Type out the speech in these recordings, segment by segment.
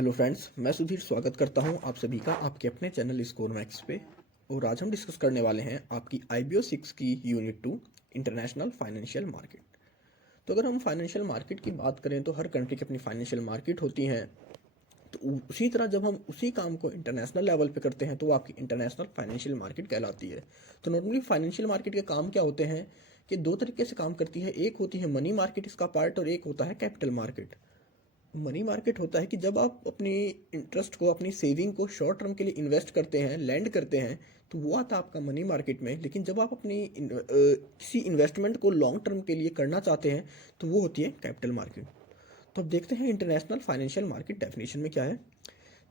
Hello friends, मैं सुधीर स्वागत करता हूं आप सभी का आपके अपने चैनल स्कोर मैक्स पे। और आज हम डिस्कस करने वाले हैं आपकी IBO 6 की यूनिट 2 इंटरनेशनल फाइनेंशियल मार्केट। तो अगर हम फाइनेंशियल मार्केट की बात करें तो हर कंट्री की अपनी फाइनेंशियल मार्केट होती हैं। तो उसी तरह जब हम उसी काम को इंटरनेशनल लेवल पे करते हैं तो वो आपकी इंटरनेशनल फाइनेंशियल मार्केट कहलाती है। तो नॉर्मली फाइनेंशियल मार्केट के काम क्या होते हैं कि दो तरीके से काम करती है। एक होती है मनी मार्केट इसका पार्ट, और एक होता है कैपिटल मार्केट। मनी मार्केट होता है कि जब आप अपनी इंटरेस्ट को, अपनी सेविंग को शॉर्ट टर्म के लिए इन्वेस्ट करते हैं, लैंड करते हैं, तो वो आता है आपका मनी मार्केट में। लेकिन जब आप अपनी किसी इन्वेस्टमेंट को लॉन्ग टर्म के लिए करना चाहते हैं तो वो होती है कैपिटल मार्केट। तो अब देखते हैं इंटरनेशनल फाइनेंशियल मार्केट डेफिनेशन में क्या है।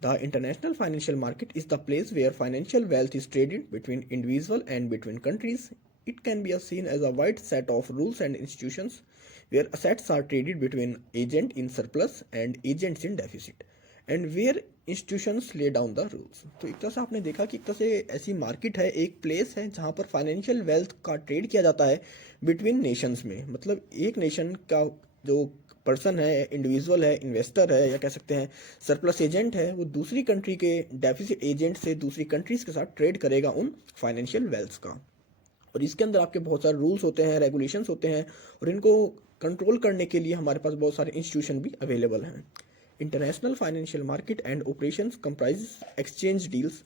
The international financial market is the place where financial wealth is traded between individual and between countries. It can be seen as a wide set of rules and institutions where assets are traded between agents in surplus and agents in deficit, and where institutions lay down the rules. तो एक तरह से आपने देखा कि एक तरह से ऐसी मार्केट है, एक प्लेस है जहाँ पर फाइनेंशियल वेल्थ का ट्रेड किया जाता है बिटवीन नेशंस में। मतलब एक नेशन का जो पर्सन है, इंडिविजुअल है, इन्वेस्टर है, या कह सकते हैं सरप्लस एजेंट है, वो दूसरी कंट्री के डेफिसिट एजेंट से दूसरी कंट्रीज के साथ ट्रेड करेगा उन फाइनेंशियल वेल्थ का। और इसके अंदर आपके बहुत सारे रूल्स होते हैं, रेगुलेशंस होते हैं, और इनको कंट्रोल करने के लिए हमारे पास बहुत सारे इंस्टीट्यूशन भी अवेलेबल हैं। International financial market and operations comprise exchange deals,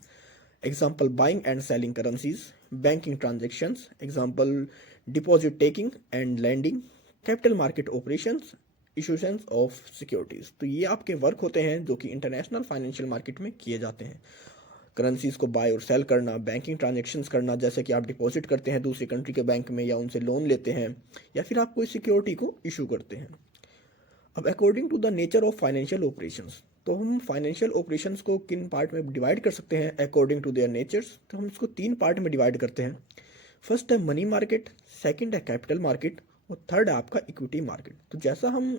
example buying and selling currencies, banking transactions, example deposit taking and lending, capital market operations, issuances of securities. तो ये आपके वर्क होते हैं जो कि इंटरनेशनल फाइनेंशियल मार्केट में किए जाते हैं। करेंसीज को बाय और सेल करना, बैंकिंग ट्रांजैक्शंस करना, जैसे कि आप डिपॉजिट करते हैं दूसरी कंट्री के बैंक में, या उनसे लोन लेते हैं, या फिर आप कोई सिक्योरिटी को इशू करते हैं। अब according to the nature of financial operations, तो हम फाइनेंशियल ऑपरेशंस को किन पार्ट में डिवाइड कर सकते हैं अकॉर्डिंग टू देयर नेचर्स। तो हम इसको 3 पार्ट में डिवाइड करते हैं। फर्स्ट है मनी मार्केट, सेकंड है कैपिटल मार्केट, और थर्ड है आपका इक्विटी मार्केट। तो जैसा हम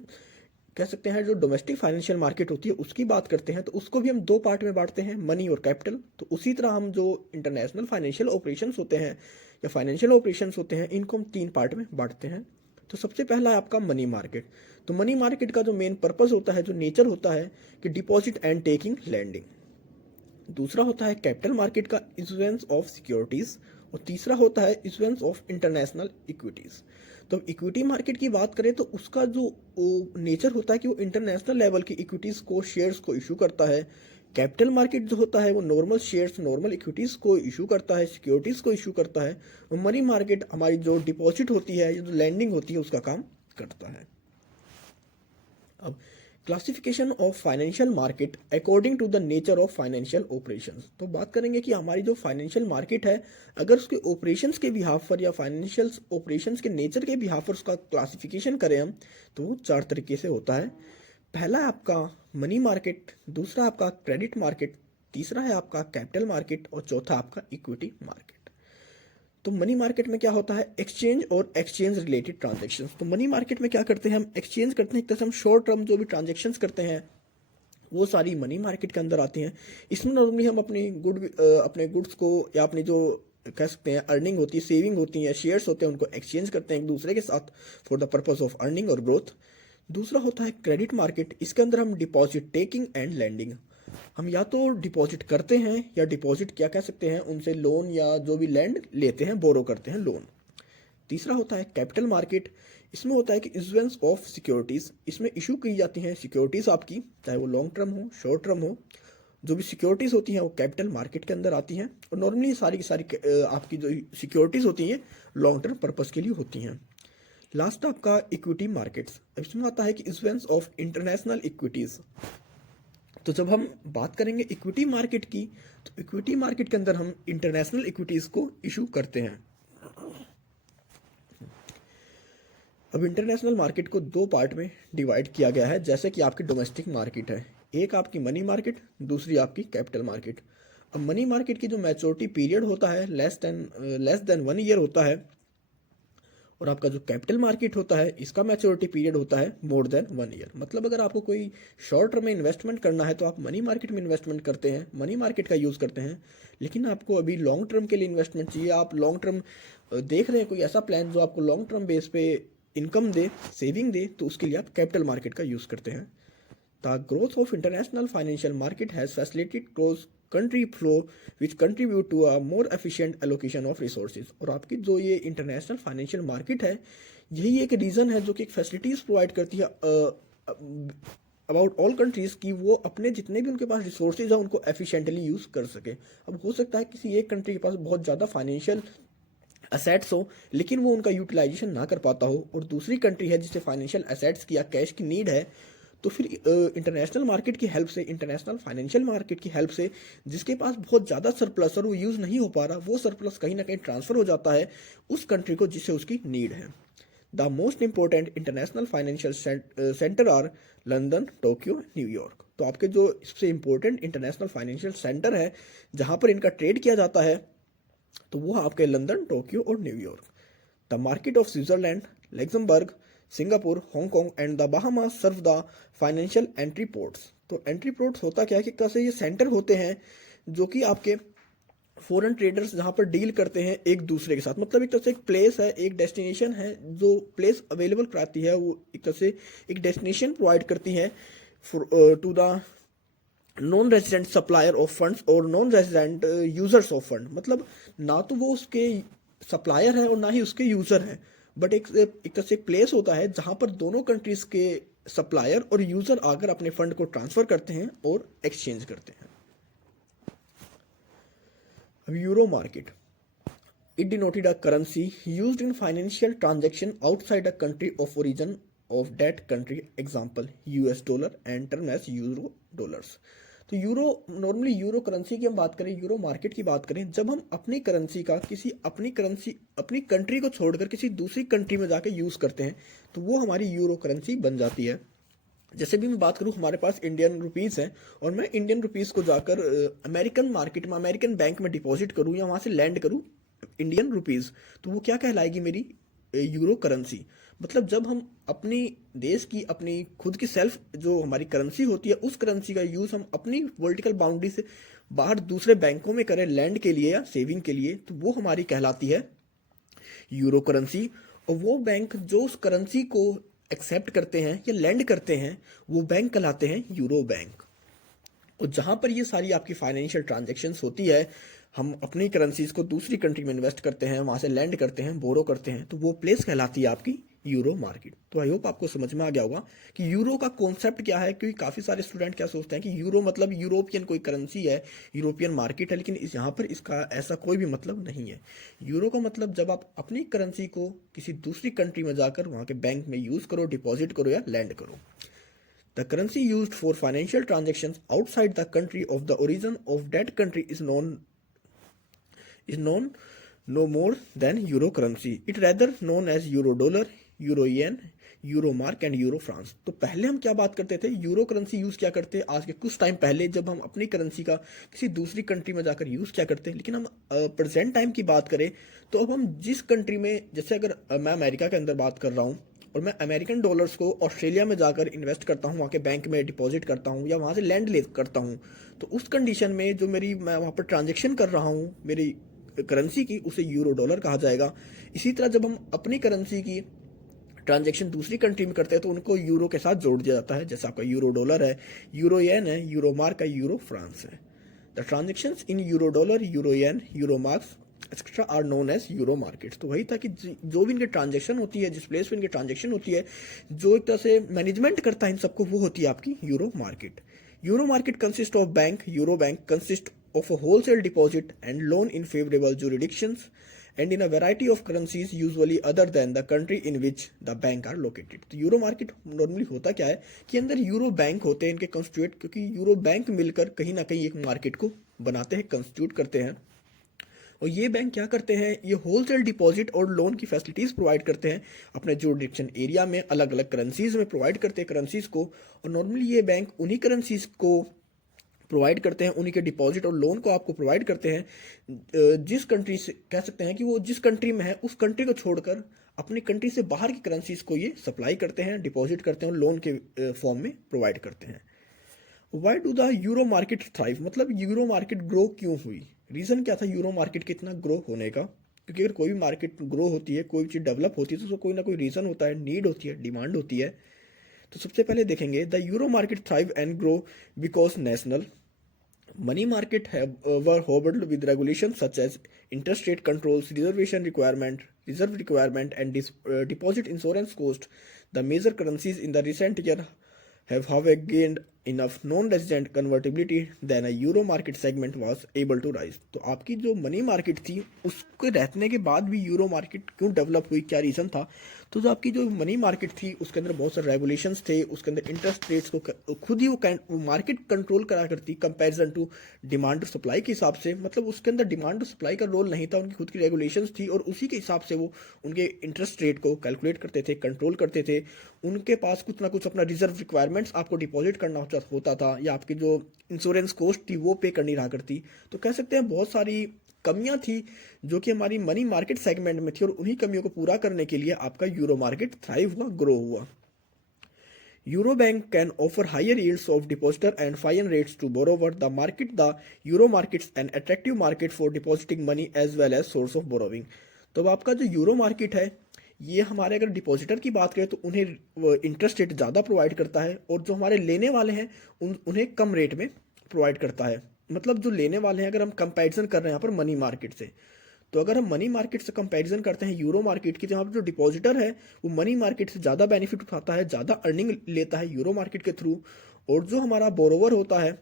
कह सकते हैं जो डोमेस्टिक फाइनेंशियल मार्केट होती है उसकी बात करते हैं तो उसको भी हम 2 पार्ट में बांटते हैं, मनी और कैपिटल। तो उसी तरह हम जो इंटरनेशनल फाइनेंशियल ऑपरेशंस होते हैं या फाइनेंशियल ऑपरेशंस होते हैं, इनको हम 3 पार्ट में बांटते हैं। तो सबसे पहला है आपका मनी मार्केट। तो मनी मार्केट का जो मेन पर्पस होता है, जो नेचर होता है कि डिपॉजिट एंड टेकिंग, लैंडिंग। दूसरा होता है कैपिटल मार्केट का इशुएंस ऑफ सिक्योरिटीज, और तीसरा होता है इशुएंस ऑफ इंटरनेशनल इक्विटीज। तो इक्विटी मार्केट की बात करें तो उसका जो नेचर होता है कि वो इंटरनेशनल लेवल की इक्विटीज को, शेयर्स को इशू करता है। कैपिटल मार्केट जो होता है वो नॉर्मल शेयर्स, नॉर्मल इक्विटीज को इशू करता है, सिक्योरिटीज को इशू करता है। और मनी मार्केट हमारी जो डिपॉजिट होती है, जो लैंडिंग होती है, उसका काम करता है। अब classification of financial market according to the nature of financial operations. तो बात करेंगे कि हमारी जो फाइनेंशियल मार्केट है, अगर उसके ऑपरेशंस के बिहाफ पर या फाइनेंशियल ऑपरेशंस के नेचर के बिहाफ पर उसका क्लासिफिकेशन करें हम, तो वो 4 तरीके से होता है। पहला है आपका मनी मार्केट, दूसरा आपका क्रेडिट मार्केट, तीसरा है आपका कैपिटल मार्केट, और चौथा आपका इक्विटी मार्केट। तो मनी मार्केट में क्या होता है, एक्सचेंज और एक्सचेंज रिलेटेड ट्रांजेक्शन्स। तो मनी मार्केट में क्या करते हैं, हम एक्सचेंज करते हैं। एक तरह से हम शॉर्ट टर्म जो भी ट्रांजेक्शन्स करते हैं वो सारी मनी मार्केट के अंदर आती हैं। इसमें नॉर्मली हम अपने गुड्स को, या अपनी जो कह सकते हैं अर्निंग होती है, सेविंग होती है, शेयर्स होते हैं, उनको एक्सचेंज करते हैं एक दूसरे के साथ for the purpose of earning और ग्रोथ। दूसरा होता है क्रेडिट मार्केट। इसके अंदर हम डिपॉजिट टेकिंग एंड लैंडिंग, हम या तो डिपॉजिट करते हैं या डिपॉजिट क्या कह सकते हैं उनसे लोन या जो भी लैंड लेते हैं, बोरो करते हैं लोन। तीसरा होता है कैपिटल मार्केट। इसमें होता है कि इशुएंस ऑफ सिक्योरिटीज, इसमें इशू की जाती हैं सिक्योरिटीज आपकी, चाहे वो लॉन्ग टर्म हो, शॉर्ट टर्म हो। जो भी सिक्योरिटीज होती हैं वो कैपिटल मार्केट के अंदर आती हैं, और नॉर्मली सारी की सारी आपकी जो सिक्योरिटीज होती हैं लॉन्ग टर्म पर्पज के लिए होती हैं। लास्ट आपका इक्विटी मार्केट्स, इसमें आता है कि इशुएंस ऑफ इंटरनेशनल इक्विटीज। तो जब हम बात करेंगे इक्विटी मार्केट की, तो इक्विटी मार्केट के अंदर हम इंटरनेशनल इक्विटीज को इशू करते हैं। अब इंटरनेशनल मार्केट को 2 पार्ट में डिवाइड किया गया है, जैसे कि आपकी डोमेस्टिक मार्केट है, एक आपकी मनी मार्केट, दूसरी आपकी कैपिटल मार्केट। अब मनी मार्केट की जो मैच्योरिटी पीरियड होता है लेस देन 1 ईयर होता है, और आपका जो कैपिटल मार्केट होता है इसका मैच्योरिटी पीरियड होता है मोर देन 1 ईयर। मतलब अगर आपको कोई शॉर्ट टर्म में इन्वेस्टमेंट करना है तो आप मनी मार्केट में इन्वेस्टमेंट करते हैं, मनी मार्केट का यूज़ करते हैं। लेकिन आपको अभी लॉन्ग टर्म के लिए इन्वेस्टमेंट चाहिए, आप लॉन्ग टर्म देख रहे हैं कोई ऐसा प्लान जो आपको लॉन्ग टर्म बेस पे इनकम दे, सेविंग दे, तो उसके लिए आप कैपिटल मार्केट का यूज़ करते हैं। The growth of international financial market has facilitated cross country flow which contribute to a more efficient allocation of resources. और आपकी जो ये इंटरनेशनल फाइनेंशियल मार्केट है, यही एक रीज़न है जो कि एक फैसिलिटीज़ प्रोवाइड करती है अबाउट ऑल कंट्रीज़ की वो अपने जितने भी उनके पास रिसोर्सेज हैं उनको एफिशिएंटली यूज़ कर सके। अब हो सकता है किसी एक कंट्री के पास बहुत ज़्यादा फाइनेंशियल असेट्स हो लेकिन वो उनका यूटिलाइजेशन ना कर पाता हो, और दूसरी कंट्री है जिसे फाइनेंशियल असेट्स की या कैश की नीड है, तो फिर इंटरनेशनल मार्केट की हेल्प से, इंटरनेशनल फाइनेंशियल मार्केट की हेल्प से जिसके पास बहुत ज़्यादा सरप्लस और वो यूज़ नहीं हो पा रहा, वो सरप्लस कहीं ना कहीं ट्रांसफ़र हो जाता है उस कंट्री को जिससे उसकी नीड है। The most important international financial centre are London, Tokyo, New York. तो आपके जो इससे इंपॉर्टेंट इंटरनेशनल फाइनेंशियल सेंटर है जहाँ पर इनका ट्रेड किया जाता है, तो वो आपके लंदन, टोक्यो और New York. The market of Switzerland, Luxembourg, Singapore, Hong Kong and the Bahamas serve the financial entry ports. तो एंट्री पोर्ट्स होता क्या है कि कैसे ये सेंटर होते हैं जो कि आपके फॉरेन ट्रेडर्स जहाँ पर डील करते हैं एक दूसरे के साथ, मतलब एक तरह से एक प्लेस है, एक डेस्टिनेशन है जो प्लेस अवेलेबल कराती है, वो एक तरह से एक डेस्टिनेशन प्रोवाइड करती है to the non resident supplier of funds और non resident users of fund. मतलब ना तो वो उसके सप्लायर है और ना ही उसके यूजर है, बट एक तरह से एक प्लेस होता है जहां पर दोनों कंट्रीज के सप्लायर और यूजर आकर अपने फंड को ट्रांसफर करते हैं और एक्सचेंज करते हैं। अब euro market, it denoted a currency used in financial transaction outside a country of origin of that country, example US dollar and term as euro dollars। तो यूरो, नॉर्मली यूरो करेंसी की हम बात करें, euro market की बात करें, जब हम अपनी करेंसी का किसी अपनी कंट्री को छोड़कर किसी दूसरी कंट्री में जाकर यूज़ करते हैं तो वो हमारी यूरो करेंसी बन जाती है। जैसे भी मैं बात करूँ, हमारे पास इंडियन रुपीज़ है और मैं इंडियन रुपीज़ को जाकर अमेरिकन मार्केट में, अमेरिकन बैंक में डिपॉजिट करूँ या वहाँ से लैंड करूँ इंडियन रुपीज़, तो वो क्या कहलाएगी, मेरी यूरो करेंसी। मतलब जब हम अपनी देश की, अपनी खुद की सेल्फ जो हमारी करेंसी होती है, उस करेंसी का यूज़ हम अपनी पॉलिटिकल बाउंड्री से बाहर दूसरे बैंकों में करें लैंड के लिए या सेविंग के लिए, तो वो हमारी कहलाती है यूरो करेंसी। और वो बैंक जो उस करेंसी को एक्सेप्ट करते हैं या लैंड करते हैं, वो बैंक कहलाते हैं यूरो बैंक। और जहाँ पर ये सारी आपकी फाइनेंशियल ट्रांजैक्शंस होती है, हम अपनी करेंसीज को दूसरी कंट्री में इन्वेस्ट करते हैं, वहाँ से लैंड करते हैं, बोरो करते हैं, तो वो प्लेस कहलाती है आपकी यूरो मार्केट। तो आई होप आपको समझ में आ गया होगा कि यूरो का कॉन्सेप्ट क्या है, क्योंकि काफ़ी सारे स्टूडेंट क्या सोचते हैं कि यूरो मतलब यूरोपियन कोई करेंसी है, यूरोपियन मार्केट है, लेकिन यहाँ पर इसका ऐसा कोई भी मतलब नहीं है। यूरो का मतलब जब आप अपनी करेंसी को किसी दूसरी कंट्री में जाकर वहाँ के बैंक में यूज़ करो, डिपॉजिट करो या लैंड करो। The currency used for financial transactions outside the country of the origin of that country is known no more than euro currency. It rather known as euro dollar, euro yen, euro mark and euro France. तो पहले हम क्या बात करते थे, euro currency use क्या करते हैं आज के कुछ टाइम पहले, जब हम अपनी करेंसी का किसी दूसरी कंट्री में जाकर यूज़ क्या करते हैं। लेकिन हम प्रेजेंट टाइम की बात करें तो अब हम जिस कंट्री में, जैसे अगर मैं अमेरिका के अंदर बात कर रहा हूँ और मैं अमेरिकन डॉलर्स को ऑस्ट्रेलिया में जाकर इन्वेस्ट करता हूँ, वहाँ के बैंक में डिपॉजिट करता हूँ या वहाँ से लैंड ले करता हूँ, तो उस कंडीशन में जो मैं वहाँ पर ट्रांजेक्शन कर रहा हूँ मेरी करेंसी की, उसे यूरो डॉलर कहा जाएगा। इसी तरह जब हम अपनी करेंसी की ट्रांजेक्शन दूसरी कंट्री में करते हैं तो उनको यूरो के साथ जोड़ दिया जाता है, जैसे आपका यूरो डॉलर है, यूरो येन है, यूरो मार्क है, यूरो फ्रांस है। The transactions in euro dollar, euro yen, euro marks etcetera are known as euro market. तो वही था कि जो भी इनकी ट्रांजेक्शन होती है, जिस प्लेस पे इनकी ट्रांजेक्शन होती है, जो एक तरह से मैनेजमेंट करता है इन सबको, वो होती है आपकी euro market. Euro market consist of bank, euro bank consist of a wholesale deposit and loan in favorable jurisdictions and in a variety of currencies usually other than the country in which the bank are located। तो euro market normally होता क्या है कि अंदर euro bank होते हैं इनके constitute, क्योंकि यूरो बैंक मिलकर कहीं ना कहीं एक मार्केट को बनाते हैं, कंस्टिट्यूट करते हैं। और ये बैंक क्या करते हैं, ये होलसेल डिपॉजिट और लोन की फैसिलिटीज़ प्रोवाइड करते हैं अपने जुरिडिक्शन एरिया में, अलग अलग करेंसीज में प्रोवाइड करते हैं करेंसीज को। और नॉर्मली ये बैंक उन्हीं करेंसीज को प्रोवाइड करते हैं, उन्हीं के डिपॉजिट और लोन को आपको प्रोवाइड करते हैं जिस कंट्री से, कह सकते हैं कि वो जिस कंट्री में है उस कंट्री को छोड़कर अपनी कंट्री से बाहर की करेंसीज को ये सप्लाई करते हैं, डिपॉजिट करते हैं और लोन के फॉर्म में प्रोवाइड करते हैं। Why do the euro market thrive, मतलब यूरो मार्केट ग्रो क्यों हुई, रीज़न क्या था यूरो मार्केट के इतना ग्रो होने का। क्योंकि अगर कोई भी मार्केट ग्रो होती है, कोई चीज़ डेवलप होती है, तो उसका कोई ना कोई रीज़न होता है, नीड होती है, डिमांड होती है। तो सबसे पहले देखेंगे the euro market thrive and grow because national money market were hobbled with regulations such as interest rate controls, reserve requirement, and deposit insurance cost. The major currencies in the recent year have however gained enough non-resident convertibility then a euro market segment was able to rise. तो आपकी जो money market थी उसके रहने के बाद भी euro market क्यों डेवलप हुई, क्या रीज़न था? तो जो आपकी जो मनी मार्केट थी उसके अंदर बहुत सारे रेगुलेशंस थे, उसके अंदर इंटरेस्ट रेट्स को खुद ही वो मार्केट कंट्रोल करा करती कंपैरिजन टू डिमांड और सप्लाई के हिसाब से। मतलब उसके अंदर डिमांड और सप्लाई का रोल नहीं था, उनकी खुद की रेगुलेशंस थी और उसी के हिसाब से वो उनके इंटरेस्ट रेट को कैलकुलेट करते थे, कंट्रोल करते थे। उनके पास कुछ ना कुछ अपना रिजर्व रिक्वायरमेंट्स आपको डिपॉजिट करना होता था या आपकी जो इंश्योरेंस कॉस्ट थी वो पे करनी रहा करती। तो कह सकते हैं बहुत सारी कमियां थी जो कि हमारी मनी मार्केट सेगमेंट में थी और उन्हीं कमियों को पूरा करने के लिए आपका यूरो मार्केट थ्राइव हुआ, ग्रो हुआ। Euro bank can offer higher yields of depositor and fine rates to borrower. The euro markets an attractive market for depositing money as well as source of borrowing. तो अब आपका जो euro market है ये हमारे अगर depositor की बात करें तो उन्हें इंटरेस्ट रेट ज़्यादा प्रोवाइड करता है और जो हमारे लेने वाले हैं उन्हें कम रेट में प्रोवाइड करता है। मतलब जो लेने वाले हैं, अगर हम कंपैरिजन कर रहे हैं यहाँ पर मनी मार्केट से, तो अगर हम मनी मार्केट से कंपैरिजन करते हैं यूरो मार्केट की, तो यहाँ पर जो डिपॉजिटर है वो मनी मार्केट से ज़्यादा बेनिफिट उठाता है, ज़्यादा अर्निंग लेता है यूरो मार्केट के थ्रू। और जो हमारा बोरोवर होता है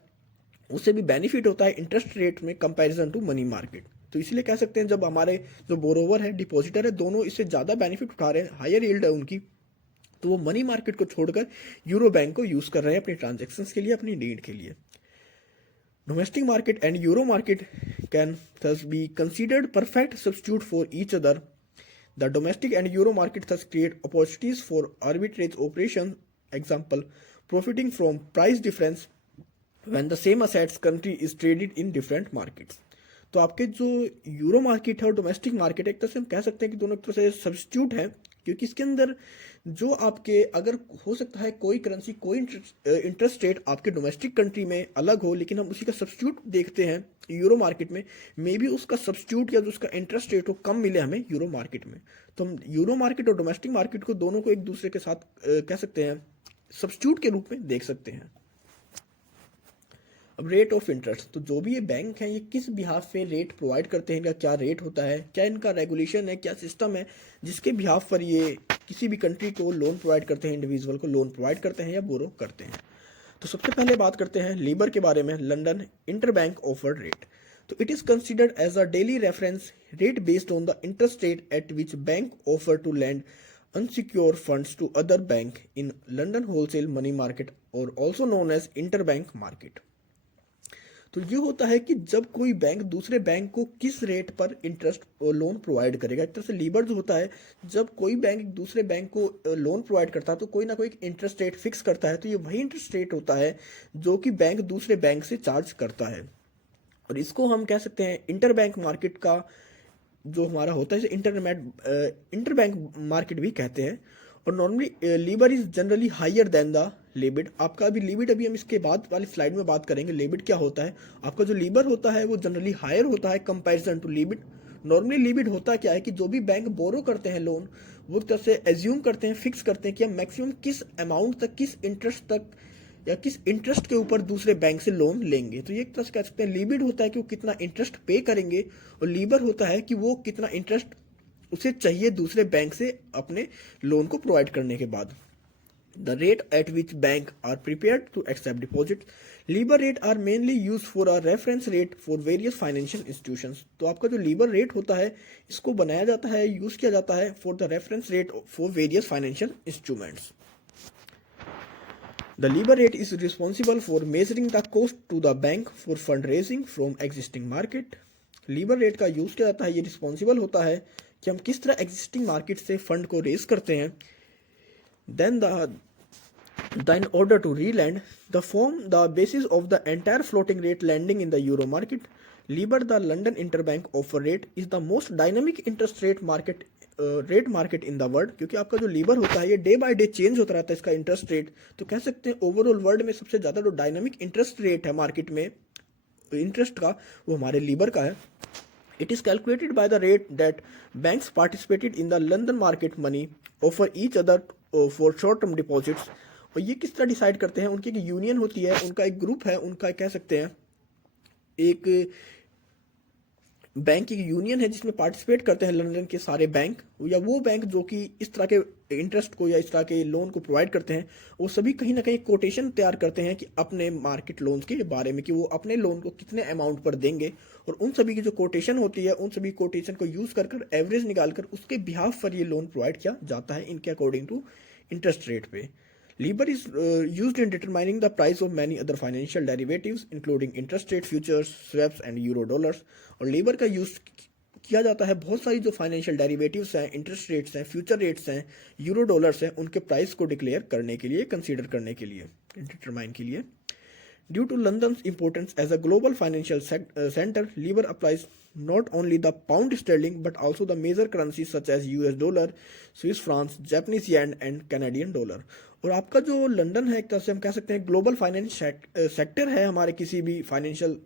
उससे भी बेनिफिट होता है इंटरेस्ट रेट में कंपैरिजन टू मनी मार्केट। तो इसलिए कह सकते हैं जब हमारे जो बोरोवर है, डिपॉजिटर है, दोनों इससे ज़्यादा बेनिफिट उठा रहे हैं, हायर यील्ड है उनकी, तो वो मनी मार्केट को छोड़कर यूरो बैंक को यूज़ कर रहे हैं अपनी ट्रांजेक्शन्स के लिए, अपनी नीड के लिए। Domestic market and euro market can thus be considered perfect substitute for each other. The domestic and euro market thus create opportunities for arbitrage operations, example, profiting from price difference when the same assets country is traded in different markets. तो आपके जो euro market है और domestic market है एक तरह से हम कह सकते हैं कि दोनों एक तरह से सब्स्टिट्यूट है, क्योंकि इसके अंदर जो आपके अगर हो सकता है कोई करेंसी, कोई इंटरेस्ट रेट आपके डोमेस्टिक कंट्री में अलग हो, लेकिन हम उसी का सब्स्टिट्यूट देखते हैं यूरो मार्केट में, मे बी उसका सब्स्टिट्यूट या जो उसका इंटरेस्ट रेट हो कम मिले हमें यूरो मार्केट में। तो हम यूरो मार्केट और डोमेस्टिक मार्केट को दोनों को एक दूसरे के साथ कह सकते हैं सब्स्टिट्यूट के रूप में देख सकते हैं। अब रेट ऑफ इंटरेस्ट, तो जो भी ये बैंक हैं ये किस बिहाफ पे रेट प्रोवाइड करते हैं, इनका क्या रेट होता है, क्या इनका रेगुलेशन है, क्या सिस्टम है जिसके बिहाफ पर ये किसी भी कंट्री को लोन प्रोवाइड करते हैं, इंडिविजुअल को लोन प्रोवाइड करते हैं या बोरो करते हैं। तो सबसे पहले बात करते हैं लीबर के बारे में, लंदन इंटरबैंक ऑफर्ड रेट। तो it is considered as a daily reference rate based on the interest rate at which bank offer to lend unsecured funds to other bank in London wholesale money market or also known as interbank market। तो ये होता है कि जब कोई bank दूसरे bank को किस रेट पर इंटरेस्ट लोन प्रोवाइड करेगा। एक तरह से लीवर जो होता है, जब कोई बैंक दूसरे बैंक को लोन प्रोवाइड करता है तो कोई ना कोई इंटरेस्ट रेट फिक्स करता है, तो ये वही इंटरेस्ट रेट होता है जो कि बैंक दूसरे बैंक से चार्ज करता है। और इसको हम कह सकते हैं इंटरबैंक मार्केट का जो हमारा होता है इंटरबैंक मार्केट भी कहते हैं। और नॉर्मली लीवर is generally higher than the LIBID. आपका अभी लिबिड अभी हम इसके बाद वाली स्लाइड में बात करेंगे लिबिड क्या होता है। आपका जो लीवर होता है वो जनरली हायर होता है कंपैरिजन टू लिबिड। नॉर्मली लिबिड होता क्या है कि जो भी बैंक बोरो करते हैं लोन, वो एक तरह से एज्यूम करते हैं, फिक्स करते हैं कि हम मैक्सिमम किस अमाउंट तक, किस इंटरेस्ट तक या किस इंटरेस्ट के ऊपर दूसरे बैंक से लोन लेंगे। तो ये एक तरह से कह सकते हैं लिबिड होता है कि वो कितना इंटरेस्ट पे करेंगे, और लीवर होता है कि वो कितना इंटरेस्ट उसे चाहिए दूसरे बैंक से अपने लोन को प्रोवाइड करने के बाद। The rate at which bank are prepared to accept deposit. लीवर rate are mainly use for a reference rate for various financial institutions. तो आपका जो लीवर रेट होता है इसको बनाया जाता है, यूज किया जाता है for the reference rate for various financial instruments. The Libor rate is responsible for measuring the cost to the bank for fund raising from existing market। LIBOR rate का यूज किया जाता है, ये रिस्पॉन्सिबल होता है कि हम किस तरह एग्जिस्टिंग मार्केट से फंड को रेज करते हैं। Then in order to re-lend, the form the basis of the entire floating rate lending in the euro market. Libor, the London interbank offer rate, is the most dynamic interest rate market in the world। क्योंकि आपका जो लीबर होता है ये day by day change होता रहता है इसका इंटरेस्ट रेट। तो कह सकते हैं ओवरऑल वर्ल्ड में सबसे ज़्यादा जो डायनामिक इंटरेस्ट रेट है मार्केट में इंटरेस्ट का, वो हमारे लीबर का है। It is calculated by the rate that banks participated in the London market money offer each other for short-term deposits और ये किस तरह डिसाइड करते हैं, उनकी एक यूनियन होती है, उनका एक ग्रुप है, उनका कह सकते हैं एक बैंक की यूनियन है जिसमें पार्टिसिपेट करते हैं लंदन के सारे बैंक, या वो बैंक जो कि इस तरह के इंटरेस्ट को या इस तरह के लोन को प्रोवाइड करते हैं, वो सभी कहीं ना कहीं कोटेशन तैयार करते हैं कि अपने मार्केट लोन्स के बारे में, कि वो अपने लोन को कितने अमाउंट पर देंगे, और उन सभी की जो कोटेशन होती है, उन सभी कोटेशन को यूज कर कर एवरेज निकाल कर उसके बिहाफ पर ये लोन प्रोवाइड किया जाता है इनके अकॉर्डिंग टू इंटरेस्ट रेट पे। Libor is used in determining the price of many other financial derivatives, including interest rate futures, swaps and euro dollars. और लीबर का यूज किया जाता है बहुत सारी जो फाइनेंशियल डेरिवेटिव्स हैं, इंटरेस्ट रेट्स हैं, फ्यूचर रेट्स हैं, यूरो डॉलर्स हैं, उनके प्राइस को डिक्लेयर करने के लिए, कंसीडर करने के लिए, डिटरमाइन के लिए। Due to London's importance as a global financial center, Libor applies not only the pound sterling but also the major currencies such as US dollar, Swiss francs, Japanese yen and Canadian dollar. और आपका जो London है एक तरह से हम कह सकते हैं ग्लोबल फाइनेंस सेक्टर है हमारे किसी भी फाइनेंशियल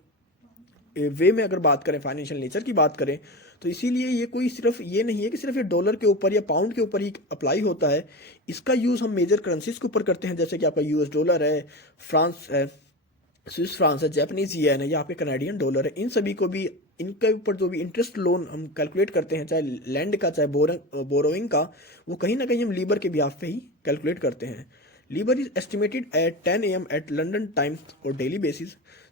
वे में अगर बात करें, फाइनेंशियल नेचर की बात करें, तो इसीलिए ये कोई सिर्फ ये नहीं है कि सिर्फ ये डॉलर के ऊपर या पाउंड के ऊपर ही अप्लाई होता है। इसका यूज़ हम मेजर करेंसीज के ऊपर करते हैं, जैसे कि आपका यूएस डॉलर है, फ्रांस है, स्विस फ्रांस है, जापानीज येन है, या आपके कनाडियन डॉलर है। इन सभी को भी, इनके ऊपर जो भी इंटरेस्ट लोन हम कैलकुलेट करते हैं, चाहे लैंड का चाहे बोरोइंग का, वो कहीं ना कहीं हम लीबर के बिहाफ पे ही कैलकुलेट करते हैं। LIBOR is estimated at 10 AM at London times और डेली बेसिस।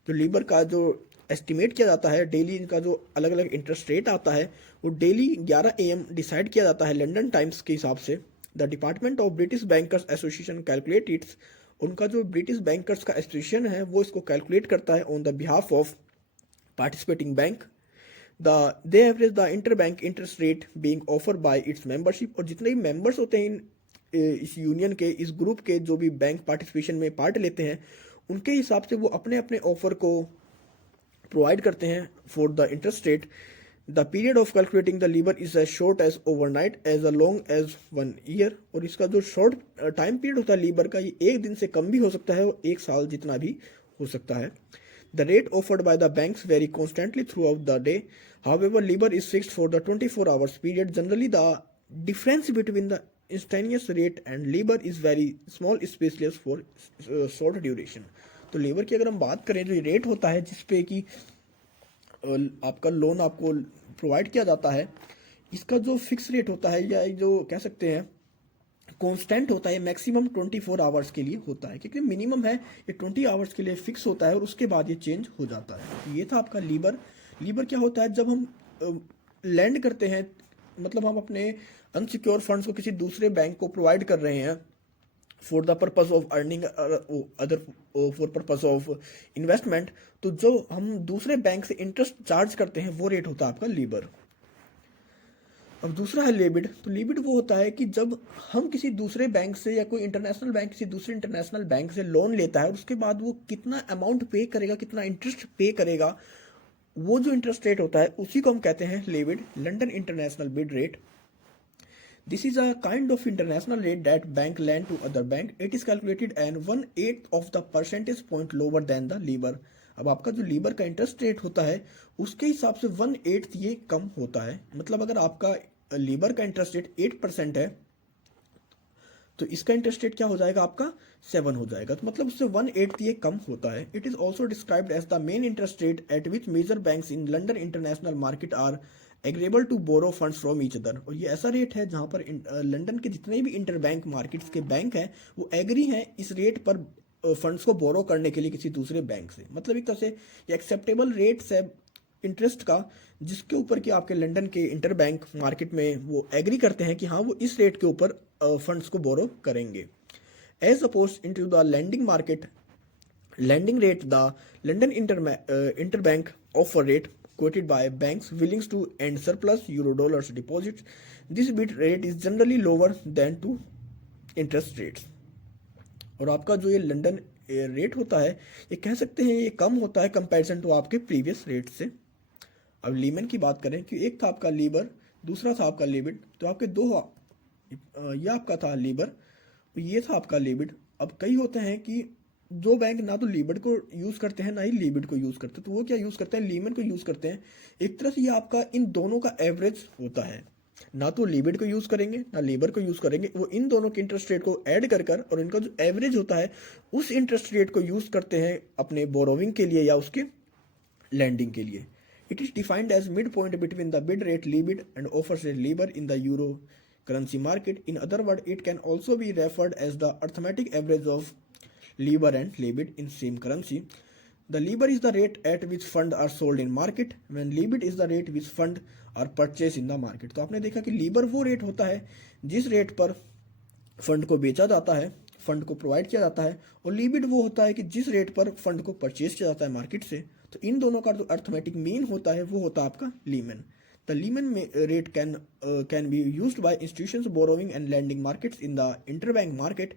जो लीबर का जो एस्टिमेट किया जाता है डेली, इनका जो अलग अलग इंटरेस्ट रेट आता है वो डेली 11 AM डिसाइड किया जाता है लंडन टाइम्स के हिसाब से। The department of British bankers association calculate its, उनका जो ब्रिटिश बैंकर्स का एसोसिएशन है वो इसको कैलकुलेट करता है on the behalf of participating bank. They average the inter bank interest rate being offer bye it's membership. और जितने भी मेंबर्स होते हैं इस यूनियन के, इस ग्रुप के, जो भी बैंक पार्टिसिपेशन में पार्ट लेते हैं, उनके हिसाब से वो अपने अपने ऑफर को प्रोवाइड करते हैं for the interest rate. The period of calculating the LIBOR is as short as overnight as a long as 1 year. और इसका जो शॉर्ट टाइम पीरियड होता है लीबर का, ये एक दिन से कम भी हो सकता है और एक साल जितना भी हो सकता है। The rate offered by the banks very constantly throughout the day, however LIBOR is fixed for the 24 hours period. Generally the difference between the instantaneous rate and LIBOR is very small, specially for short duration. तो LIBOR की अगर हम बात करें, जो rate होता है जिसपे कि आपका लोन आपको प्रोवाइड किया जाता है, इसका जो फिक्स रेट होता है या जो कह सकते हैं कांस्टेंट होता है, मैक्सिमम 24 आवर्स के लिए होता है, क्योंकि मिनिमम है ये 20 आवर्स के लिए फिक्स होता है और उसके बाद ये चेंज हो जाता है। ये था आपका लीबर। लीबर क्या होता है, जब हम लैंड करते हैं, मतलब हम अपने अनसिक्योर फंड्स को किसी दूसरे बैंक को प्रोवाइड कर रहे हैं for the purpose of earning other, for purpose of investment, तो जो हम दूसरे बैंक से इंटरेस्ट चार्ज करते हैं वो रेट होता है आपका लीबर। अब दूसरा है लेबिड। तो लेबिड वो होता है कि जब हम किसी दूसरे बैंक से या कोई इंटरनेशनल बैंक किसी दूसरे इंटरनेशनल बैंक से लोन लेता है और उसके बाद वो कितना अमाउंट पे करेगा, कितना इंटरेस्ट पे करेगा, वो जो इंटरेस्ट रेट होता है उसी को हम कहते हैं LIBID, London international bid rate. This is a kind of international rate that bank lend to other bank. It is calculated and 1/8 of the percentage point lower than the LIBOR. अब आपका जो लीबर का interest rate होता है उसके हिसाब से 1/8 ये कम होता है। मतलब अगर आपका लीबर का इंटरेस्ट रेट 8% है तो इसका इंटरेस्ट रेट क्या हो जाएगा, आपका 7 हो जाएगा। तो मतलब उससे 1/8 ये कम होता है। It is also described as the main interest rate at which major banks in London international market are agreeable to borrow funds from each other. और ये ऐसा रेट है जहां पर लंदन के जितने भी इंटर बैंक मार्केट्स के बैंक हैं वो एग्री हैं इस रेट पर फंड्स को बोरो करने के लिए किसी दूसरे बैंक से। मतलब एक तरह से ये एक्सेप्टेबल रेट्स है इंटरेस्ट का, जिसके ऊपर कि आपके लंदन के इंटर बैंक मार्केट में वो एग्री करते हैं कि हाँ वो इस रेट के ऊपर फंड्स को बोरो करेंगे। As oppose in to the lending market lending rate, the London interbank offer rate quoted by banks willing to end surplus euro dollars deposits. This bid rate is generally lower than to interest rates. और आपका जो ये London rate होता है ये कह सकते हैं ये कम होता है कंपैरिजन टू आपके प्रीवियस रेट से। अब लीमन की बात करें कि एक था आपका लीबर, दूसरा था आपका लेबिड। तो आपके दो, ये आपका था लीबर, ये था आपका लेबिड। अब कई होते हैं कि जो बैंक ना तो लीबिड को यूज करते हैं ना ही लेबिड को यूज करते हैं, तो वो क्या यूज करते हैं, लीमन को यूज करते हैं। एक तरह से ये आपका इन दोनों का एवरेज होता है। ना तो लिबिड को यूज करेंगे ना लेबर को यूज करेंगे, वो इन दोनों के इंटरेस्ट रेट को ऐड कर कर और इनका जो एवरेज होता है उस इंटरेस्ट रेट को यूज करते हैं अपने बोरोविंग के लिए या उसके लैंडिंग के लिए। It is defined as mid point between the bid rate LIBID and offers rate LIBOR in the euro currency market. In other word it can also be referred as the arithmetic average of Libor and Libid in same currency. The Libor is the rate at which funds are sold in market, when Libid is the rate which funds are purchased in the market. तो आपने देखा कि लीबर वो rate होता है जिस rate पर fund को बेचा जाता है, फंड को प्रोवाइड किया जाता है, और लिबिड वो होता है कि जिस रेट पर फंड को परचेज किया जाता है मार्केट से। तो इन दोनों का जो अर्थमेटिक मीन होता है वो होता है आपका Lehman. The Lehman rate can be used by institutions borrowing and lending markets in the interbank market.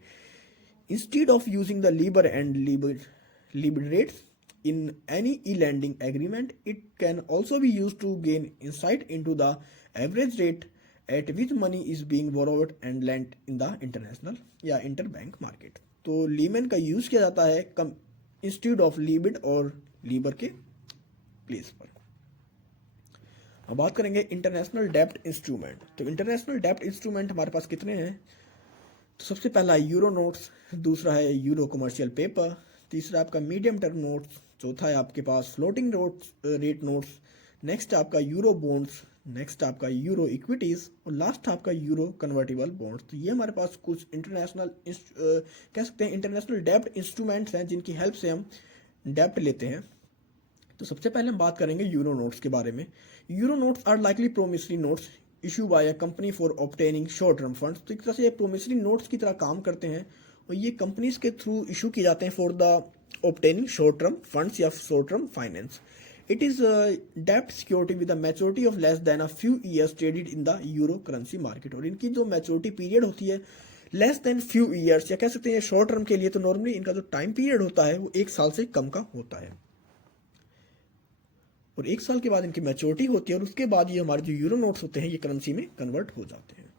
Instead of using the Libor and Libid rates in any e-lending agreement, it can also be used to gain insight into the average rate at which money is being borrowed and lent in the international या interbank market. तो Lehman का use किया जाता है instead of लिबिड और लीबर के place पर। अब बात करेंगे इंटरनेशनल डेब्ट इंस्ट्रूमेंट। तो इंटरनेशनल डेब्ट इंस्ट्रूमेंट हमारे पास कितने हैं? तो सबसे पहला है यूरो नोट्स, दूसरा है यूरो कमर्शियल पेपर, तीसरा आपका मीडियम टर्म नोट्स, चौथा है आपके पास फ्लोटिंग रेट नोट्स, नेक्स्ट आपका यूरो बॉन्ड्स, नेक्स्ट आपका यूरो इक्विटीज और लास्ट आपका यूरो कन्वर्टिबल बॉन्ड्स। तो ये हमारे पास कुछ इंटरनेशनल कह सकते हैं इंटरनेशनल डेब्ट इंस्ट्रूमेंट्स हैं जिनकी हेल्प से हम डेब्ट लेते हैं। तो सबसे पहले हम बात करेंगे यूरो नोट्स के बारे में। Euro notes are likely promissory notes issue by a company for obtaining short term funds. तो एक तरह से ये प्रोमिसरी नोट्स की तरह काम करते हैं और ये कंपनीज के थ्रू इशू किए जाते हैं for the obtaining short term funds या short term finance. It is डेब्ट security with a maturity of less than a few years traded in the euro currency market. और इनकी जो मैच्योरिटी पीरियड होती है लेस देन फ्यू ईयर्स, या कह सकते हैं शॉर्ट टर्म के लिए तो नॉर्मली इनका जो टाइम पीरियड होता है वो 1 साल से कम का होता है, और 1 साल के बाद इनकी मैच्योरिटी होती है और उसके बाद ये हमारे जो यूरो नोट्स होते हैं ये करेंसी में कन्वर्ट हो जाते हैं।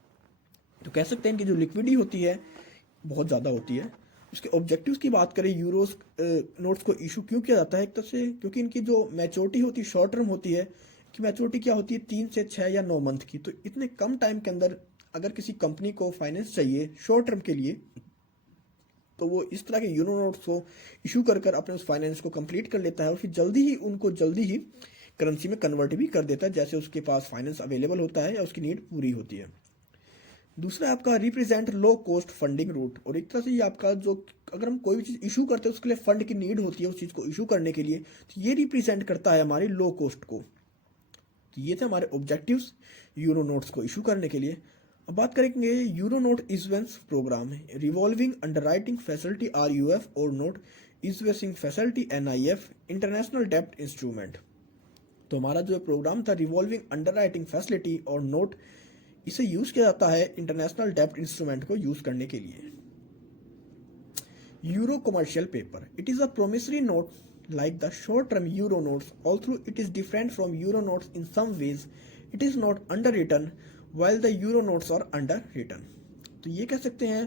तो कह सकते हैं इनकी जो लिक्विडिटी होती है बहुत ज़्यादा होती है। उसके ऑब्जेक्टिव्स की बात करें, यूरोस नोट्स को इशू क्यों किया जाता है? एक तरह से क्योंकि इनकी जो मैच्योरिटी होती है शॉर्ट टर्म होती है, कि मैच्योरिटी क्या होती है 3 से 6 या 9 मंथ की। तो इतने कम टाइम के अंदर अगर किसी कंपनी को फाइनेंस चाहिए शॉर्ट टर्म के लिए तो वो इस तरह के यूरो नोट्स को इशू कर कर अपने उस फाइनेंस को कंप्लीट कर लेता है और फिर जल्दी ही करेंसी में कन्वर्ट भी कर देता है जैसे उसके पास फाइनेंस अवेलेबल होता है या उसकी नीड पूरी होती है। दूसरा आपका represent low cost funding route, और एक तरह से ये आपका जो अगर हम कोई भी चीज़ इशू करते हैं उसके लिए फंड की नीड होती है उस चीज़ को इशू करने के लिए, तो ये रिप्रेजेंट करता है हमारी लो कॉस्ट को। तो ये थे हमारे ऑब्जेक्टिव्स यूरो नोट्स को इशू करने के लिए। अब बात करेंगे यूरो नोट इशुएंस प्रोग्राम है, रिवॉल्विंग अंडरराइटिंग फैसिलिटी RUF और नोट इशुएंसिंग फैसिलिटी NIF इंटरनेशनल डेब्ट इंस्ट्रूमेंट। तो हमारा जो प्रोग्राम था रिवॉल्विंग अंडरराइटिंग फैसिलिटी और नोट, इसे यूज किया जाता है इंटरनेशनल डेब्ट इंस्ट्रूमेंट को यूज करने के लिए। Euro commercial paper, it is a promissory note like the short-term euro notes, although it is different from euro notes in some ways. It is not underwritten while the euro notes are underwritten. तो ये कह सकते हैं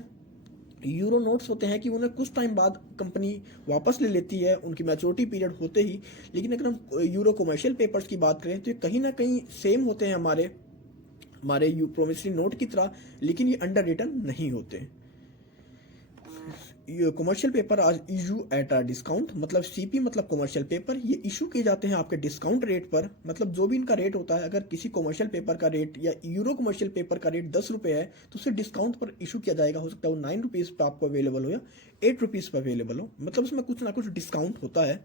euro notes होते हैं कि उन्हें कुछ टाइम बाद कंपनी वापस ले लेती है उनकी मैच्योरिटी पीरियड होते ही, लेकिन अगर हम यूरो कमर्शियल पेपर्स की बात करें तो ये कहीं ना कहीं सेम होते हैं हमारे प्रोमिसरी नोट की तरह, लेकिन ये अंडर रिटन नहीं होते। कमर्शियल पेपर आज इशू एट अ डिस्काउंट, मतलब CP मतलब कमर्शियल पेपर, ये इशू किए जाते हैं आपके डिस्काउंट रेट पर। मतलब जो भी इनका रेट होता है, अगर किसी कमर्शियल पेपर का रेट या यूरो कमर्शियल पेपर का रेट 10 रुपये है तो उसे डिस्काउंट पर इशू किया जाएगा। हो सकता है वो 9 रुपीज़ पर आपको अवेलेबल हो या 8 रुपीज़ पर अवेलेबल हो, मतलब उसमें कुछ ना कुछ डिस्काउंट होता है।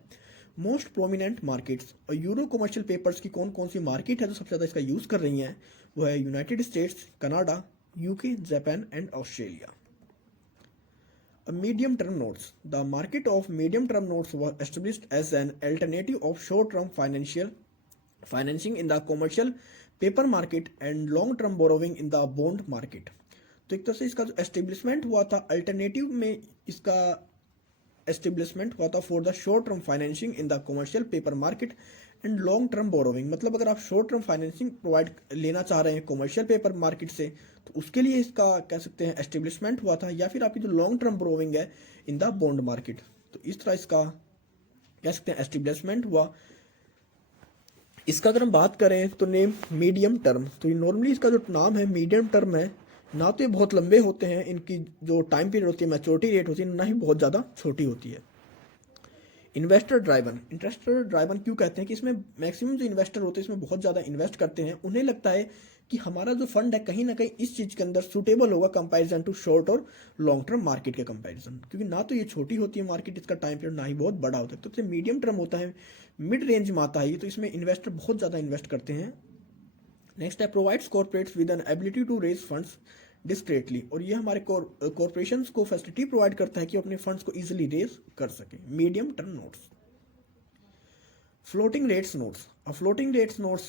मोस्ट प्रोमिनेंट मार्केट्स और यूरो कमर्शियल पेपर्स की कौन कौन सी मार्केट है जो सबसे ज़्यादा इसका यूज़ कर रही हैं, वो है United states, Canada, UK, Japan and Australia. Medium term notes. The market of medium term notes was established as an alternative of short term financing in the commercial paper market and long term borrowing in the bond market. तो एक तरह से इसका जो establishment हुआ था, alternative में इसका एस्टेब्लिशमेंट हुआ था for the short term financing in the commercial paper market and long term borrowing. मतलब अगर आप शॉर्ट टर्म फाइनेंसिंग प्रोवाइड लेना चाह रहे हैं कमर्शियल पेपर मार्केट से तो उसके लिए इसका कह सकते हैं एस्टेब्लिशमेंट हुआ था, या फिर आपकी जो लॉन्ग टर्म बोरोविंग है इन द बॉन्ड मार्केट, तो इस तरह इसका कह सकते हैं एस्टेब्लिशमेंट हुआ इसका अगर हम बात करें तो नेम मीडियम टर्म, तो ये नॉर्मली इसका जो नाम है मीडियम टर्म है, ना तो ये बहुत लंबे होते हैं, इनकी जो टाइम पीरियड होती है, मैच्योरिटी रेट होती है, ना ही बहुत ज़्यादा छोटी होती है। इन्वेस्टर ड्राइवन क्यों कहते हैं कि इसमें मैक्सिमम जो इन्वेस्टर होते हैं इसमें बहुत ज़्यादा इन्वेस्ट करते हैं, उन्हें लगता है कि हमारा जो फंड है कहीं ना कहीं इस चीज़ के अंदर सूटेबल होगा कंपैरिजन टू शॉर्ट और लॉन्ग टर्म मार्केट के कंपैरिजन, क्योंकि ना तो ये छोटी होती है मार्केट, इसका टाइम पीरियड ना ही बहुत बड़ा होता है, तो इससे मीडियम टर्म होता है, मिड रेंज में आता है ये, तो इसमें इन्वेस्टर बहुत ज़्यादा इन्वेस्ट करते हैं। नेक्स्ट है provides corporates with an ability to raise funds discreetly, और ये हमारे कॉर्पोरेशंस को फैसिलिटी प्रोवाइड करता है कि अपने फंड्स को इजीली रेज कर सके। Medium term notes. Floating rates notes. A floating rates notes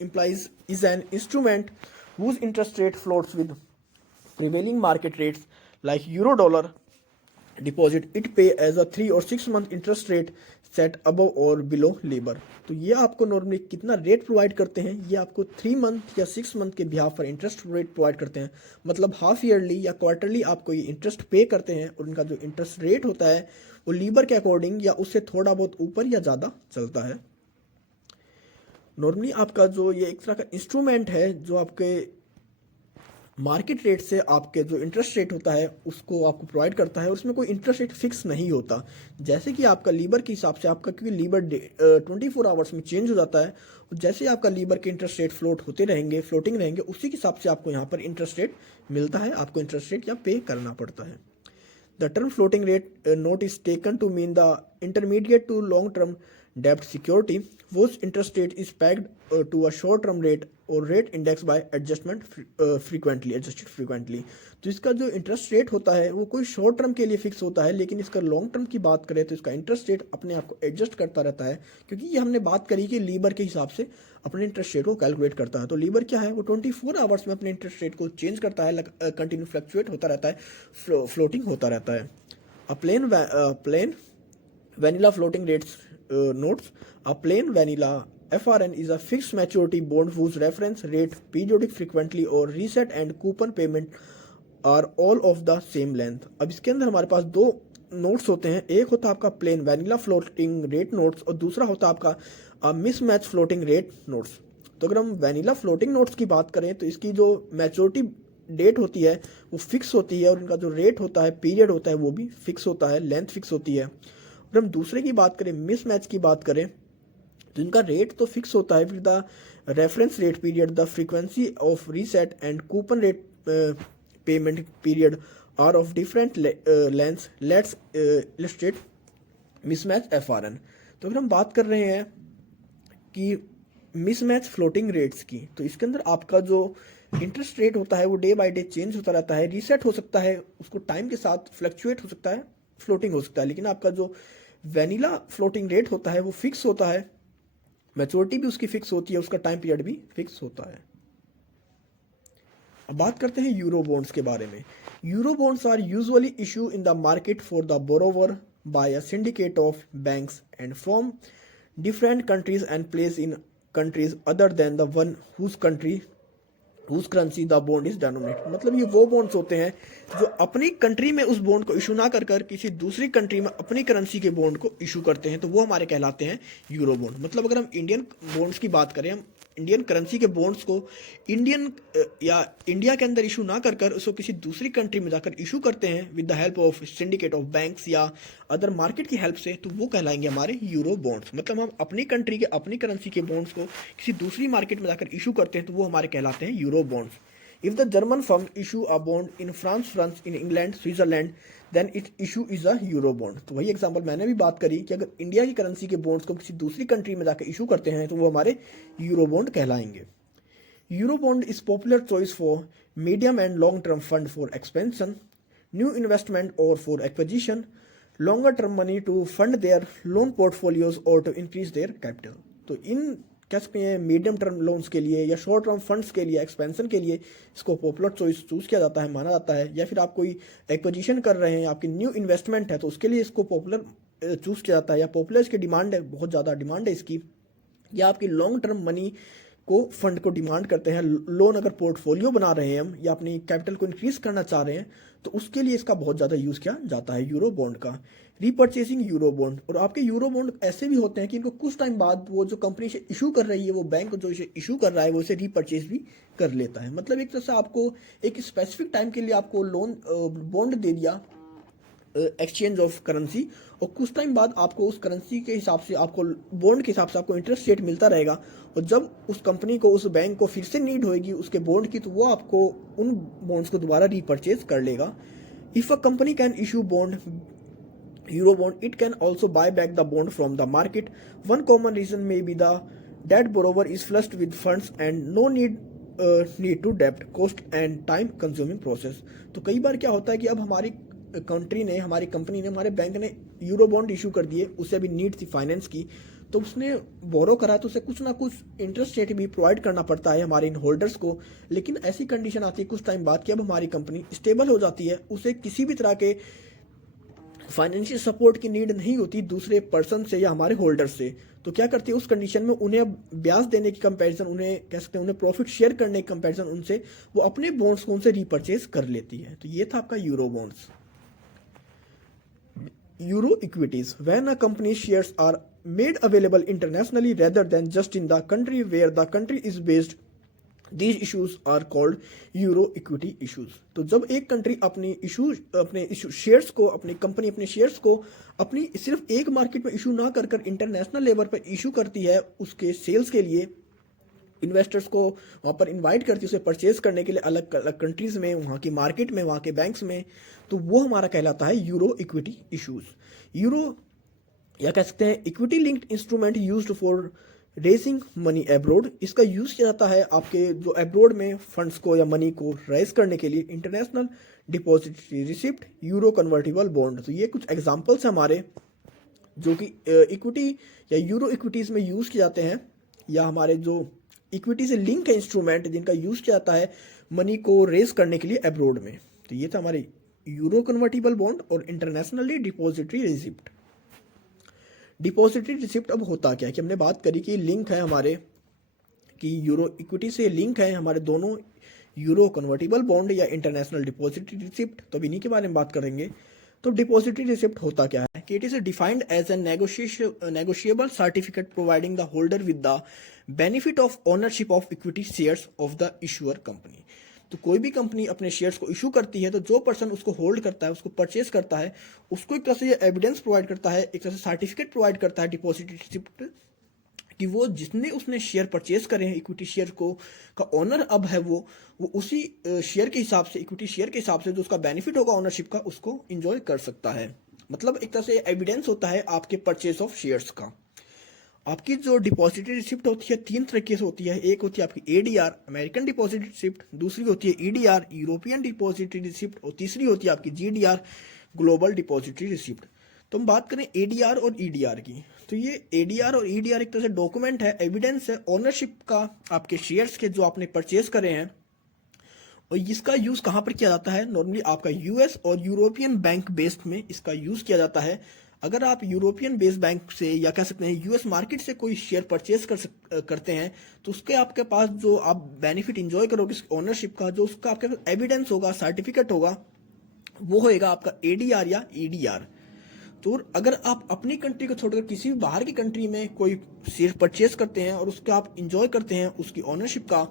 implies is an instrument whose interest rate floats with prevailing market rates like euro dollar deposit. It pay as a 3 or 6 month interest rate set above or below LIBOR. तो ये आपको normally कितना rate provide करते हैं, ये आपको 3 month या 6 month के बिहाफ पर इंटरेस्ट रेट प्रोवाइड करते हैं, मतलब हाफ ईयरली या क्वार्टरली आपको ये इंटरेस्ट पे करते हैं, और उनका जो इंटरेस्ट रेट होता है वो लीबर के अकॉर्डिंग या उससे थोड़ा बहुत ऊपर या ज़्यादा चलता है। नॉर्मली आपका जो ये एक तरह का इंस्ट्रूमेंट है जो आपके मार्केट रेट से आपके जो इंटरेस्ट रेट होता है उसको आपको प्रोवाइड करता है, और उसमें कोई इंटरेस्ट रेट फिक्स नहीं होता, जैसे कि आपका लीबर के हिसाब से आपका, क्योंकि लीबर 24 आवर्स में चेंज हो जाता है, और जैसे आपका लीबर के इंटरेस्ट रेट फ्लोटिंग रहेंगे, उसी के हिसाब से आपको यहाँ पर इंटरेस्ट रेट मिलता है, आपको इंटरेस्ट रेट या पे करना पड़ता है। The term floating rate note is taken to mean the intermediate to long-term debt security whose interest rate is pegged to a short-term rate or rate index by adjusted frequently. तो इसका जो interest rate होता है वो कोई short term के लिए fix होता है, लेकिन इसका लॉन्ग टर्म की बात करें तो इसका इंटरेस्ट रेट अपने आप को एडजस्ट करता रहता है, क्योंकि ये हमने बात करी कि लीबर के हिसाब से अपने इंटरेस्ट रेट को कैलकुलेट करता है। तो लीबर क्या है, वो 24 आवर्स में अपने इंटरेस्ट रेट को चेंज करता है, कंटिन्यू फ्लक्चुएट होता रहता है, फ्लोटिंग होता रहता है। Plain vanilla floating rates notes. A plain vanilla FRN is a fixed maturity bond whose reference rate, periodic frequently or reset and coupon payment are all of the same length. अब इसके अंदर हमारे पास दो notes होते हैं, एक होता है आपका plain vanilla floating rate notes और दूसरा होता है आपका मिसमैच फ्लोटिंग रेट नोट्स। तो अगर हम वैनिला फ्लोटिंग नोट्स की बात करें तो इसकी जो मैच्योरिटी डेट होती है वो फिक्स होती है, और इनका जो रेट होता है, पीरियड होता है, वो भी फिक्स होता है, लेंथ फिक्स होती है। और हम दूसरे की बात करें, मिसमैच की बात करें, तो इनका रेट तो फिक्स होता है, फिर the reference rate period, the frequency of reset and coupon rate payment period are of different lengths. Let's illustrate mismatch FRN। तो अगर हम बात कर रहे हैं कि मिसमैच फ्लोटिंग रेट्स की, तो इसके अंदर आपका जो इंटरेस्ट रेट होता है वो डे बाय डे चेंज होता रहता है, रीसेट हो सकता है, उसको टाइम के साथ फ्लक्चुएट हो सकता है, फ्लोटिंग हो सकता है, लेकिन आपका जो वैनिला फ्लोटिंग रेट होता है वो फिक्स होता है, मैच्योरिटी भी उसकी फिक्स होती है, उसका टाइम पीरियड भी फिक्स होता है। अब बात करते हैं यूरो बॉन्ड्स के बारे में। Euro bonds are usually issue in the market for the borrower by a syndicate of banks and from different countries and place in countries other than the one whose currency the bond is denominated. मतलब ये वो bonds होते हैं जो अपनी country में उस bond को इशू ना कर किसी दूसरी कंट्री में अपनी करेंसी के बॉन्ड को इशू करते हैं, तो वो हमारे कहलाते हैं यूरो बॉन्ड। मतलब अगर हम इंडियन बॉन्ड्स की बात करें, हम इंडियन करेंसी के बॉन्ड्स को इंडिया के अंदर इशू ना कर उसको किसी दूसरी कंट्री में जाकर इशू करते हैं with the help of syndicate of banks या अदर मार्केट की हेल्प से, तो वो कहलाएंगे हमारे यूरो बॉन्ड्स। मतलब हम अपनी कंट्री के अपनी करेंसी के बॉन्ड्स को किसी दूसरी मार्केट में जाकर इशू करते हैं, तो वो हमारे कहलाते हैं euro bonds. If the German firm issue a bond in France, in England, Switzerland, then it issue is a euro bond. तो वही एग्जांपल मैंने भी बात करी कि अगर इंडिया की करेंसी के बॉन्ड्स को किसी दूसरी कंट्री में जाकर इशू करते हैं तो वो हमारे यूरो बॉन्ड कहलाएंगे। Euro bond is popular choice for medium and long term fund for expansion, new investment और for acquisition, longer term money to fund their loan portfolios और टू इंक्रीज देयर कैपिटल। तो इन कह सकते हैं medium term loans के लिए या शॉर्ट टर्म फंड्स के लिए, एक्सपेंशन के लिए इसको पॉपुलर चॉइस चूज किया जाता है, माना जाता है। या फिर आप कोई एक्विजिशन कर रहे हैं, आपकी न्यू इन्वेस्टमेंट है, तो उसके लिए इसको पॉपुलर चूज किया जाता है, या पॉपुलर इसकी डिमांड है, बहुत ज़्यादा डिमांड है इसकी। या आपकी लॉन्ग टर्म मनी को फंड को डिमांड करते हैं, लोन अगर पोर्टफोलियो बना रहे हैं हम या अपनी कैपिटल को इंक्रीज करना चाह रहे हैं, तो उसके लिए इसका बहुत ज़्यादा यूज़ किया जाता है यूरो बॉन्ड का। रीपर्चेसिंग यूरो बॉन्ड, और आपके यूरो बॉन्ड ऐसे भी होते हैं कि इनको कुछ टाइम बाद वो जो कंपनी इसे इशू कर रही है, वो बैंक जो इसे इशू कर रहा है, वो इसे रीपर्चेज भी कर लेता है। मतलब एक तरह से आपको एक स्पेसिफिक टाइम के लिए आपको लोन बॉन्ड दे दिया, एक्सचेंज ऑफ करेंसी, और कुछ टाइम बाद आपको उस करेंसी के हिसाब से, आपको बॉन्ड के हिसाब से आपको इंटरेस्ट रेट मिलता रहेगा, और जब उस कंपनी को, उस बैंक को फिर से नीड होएगी उसके बॉन्ड की, तो वो आपको उन बॉन्ड्स को दोबारा रीपर्चेज कर लेगा। If a company can issue bond euro bond, it can also buy back the bond from the market. One common reason may be the debt borrower is flushed with funds and no need to debt cost and time consuming process. तो कई बार क्या होता है कि अब हमारी country ने, हमारी कंपनी ने, हमारे बैंक ने यूरो बॉन्ड इशू कर दिए, उसे अभी नीड थी फाइनेंस की, तो उसने बोरो करा तो उसे कुछ ना कुछ इंटरेस्ट रेट भी प्रोवाइड करना पड़ता है हमारे इन होल्डर्स को। लेकिन ऐसी कंडीशन आती है कुछ टाइम बाद कि अब हमारी कंपनी स्टेबल हो जाती है, उसे किसी भी तरह के फाइनेंशियल सपोर्ट की नीड नहीं होती दूसरे पर्सन से या हमारे होल्डर से। तो क्या करती है उस कंडीशन में, उन्हें ब्याज देने की कंपैरिजन, उन्हें कह सकते हैं उन्हें प्रॉफिट शेयर करने की कंपैरिजन उनसे, वो अपने बॉन्ड्स को उनसे रीपर्चेज कर लेती है। तो ये था आपका euro bonds. Euro equities, when a company shares are made available internationally rather than just in the country where the country is based, These issues are called euro equity issues. तो जब एक कंट्री अपने shares को, अपनी company अपने shares को अपनी सिर्फ एक मार्केट में इशू ना कर कर इंटरनेशनल लेवल पर इशू करती है, उसके सेल्स के लिए इन्वेस्टर्स को वहाँ पर इनवाइट करती है उसे परचेज करने के लिए अलग अलग कंट्रीज में, वहाँ की मार्केट में, वहाँ के बैंक्स में, तो वो हमारा कहलाता है यूरो इक्विटी इशूज। यूरो या कह सकते हैं equity linked instrument used for raising money abroad, इसका यूज किया जाता है आपके जो एब्रोड में फंड्स को या मनी को रेज करने के लिए। International depository receipt, euro convertible bond, तो ये कुछ एग्जांपल्स हैं हमारे जो कि इक्विटी या यूरो इक्विटीज में यूज किए जाते हैं, या हमारे जो इक्विटी से लिंक है इंस्ट्रूमेंट जिनका यूज किया जाता है मनी को रेज करने के लिए एब्रोड में। तो ये था हमारे यूरो कन्वर्टिबल बॉन्ड और internationally depository receipt. Depository receipt अब होता क्या है कि हमने बात करी कि लिंक है हमारे, कि यूरो इक्विटी से लिंक है हमारे दोनों यूरो कन्वर्टिबल बॉन्ड या इंटरनेशनल डिपॉजिटरी रिसिप्ट, तो अब इन्हीं के बारे में बात करेंगे। तो डिपॉजिटरी रिसिप्ट होता क्या है कि it is defined as a negotiable certificate providing the holder with the benefit of ownership of equity shares of the issuer company. तो कोई भी कंपनी अपने शेयर्स को इशू करती है, तो जो पर्सन उसको होल्ड करता है, उसको परचेज करता है, उसको एक तरह से ये एविडेंस प्रोवाइड करता है, एक तरह से सर्टिफिकेट प्रोवाइड करता है डिपॉजिटरी रिसिप्ट, कि वो जिसने उसने शेयर परचेज करे हैं इक्विटी शेयर को का ओनर अब है, वो उसी शेयर के हिसाब से, इक्विटी शेयर के हिसाब से जो उसका बेनिफिट होगा ओनरशिप का, उसको इंजॉय कर सकता है। मतलब एक तरह से एविडेंस होता है आपके परचेज ऑफ शेयर्स का। आपकी जो डिपॉजिटरी रिसिप्ट होती है तीन तरीके से होती है। एक होती है आपकी एडीआर, अमेरिकन डिपॉजिटरी रिसिप्ट, दूसरी होती है ईडीआर, यूरोपियन डिपॉजिटरी रिसिप्ट, और तीसरी होती है आपकी जीडीआर, ग्लोबल डिपॉजिटरी रिसिप्ट। तो हम बात करें एडीआर और ईडीआर की, तो ये एडीआर और ईडीआर एक तरह से डॉक्यूमेंट है, एविडेंस है ओनरशिप का आपके शेयर्स के जो आपने परचेज करे हैं। और इसका यूज कहाँ पर किया जाता है? नॉर्मली आपका यूएस और यूरोपियन बैंक बेस्ड में इसका यूज किया जाता है। अगर आप यूरोपियन बेस्ड बैंक से या कह सकते हैं यूएस मार्केट से कोई शेयर परचेज करते हैं, तो उसके आपके पास जो आप बेनिफिट इंजॉय करोगे ओनरशिप का, जो उसका आपके पास एविडेंस होगा, सर्टिफिकेट होगा, वो होएगा आपका एडीआर या ईडीआर। तो अगर आप अपनी कंट्री को छोड़कर किसी भी बाहर की कंट्री में कोई शेयर परचेज करते हैं और उसका आप इंजॉय करते हैं उसकी ओनरशिप का,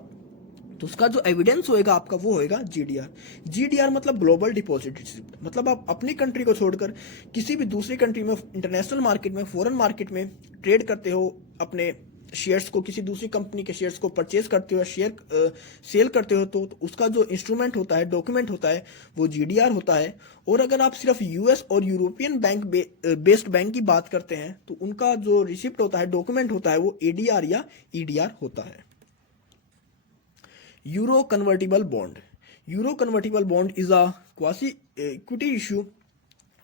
तो उसका जो एविडेंस होएगा आपका वो होएगा जीडीआर। जीडीआर मतलब ग्लोबल डिपॉजिट रिसिप्ट, मतलब आप अपनी कंट्री को छोड़कर किसी भी दूसरी कंट्री में, इंटरनेशनल मार्केट में, फॉरेन मार्केट में ट्रेड करते हो, अपने शेयर्स को, किसी दूसरी कंपनी के शेयर्स को परचेज करते हो या शेयर सेल करते हो, तो उसका जो इंस्ट्रूमेंट होता है, डॉक्यूमेंट होता है, वो जीडीआर होता है। और अगर आप सिर्फ यूएस और यूरोपियन बैंक बेस्ड बैंक की बात करते हैं, तो उनका जो रिसिप्ट होता है, डॉक्यूमेंट होता है, वो एडीआर या ईडीआर होता है। Euro convertible bond, euro convertible bond is a quasi equity issue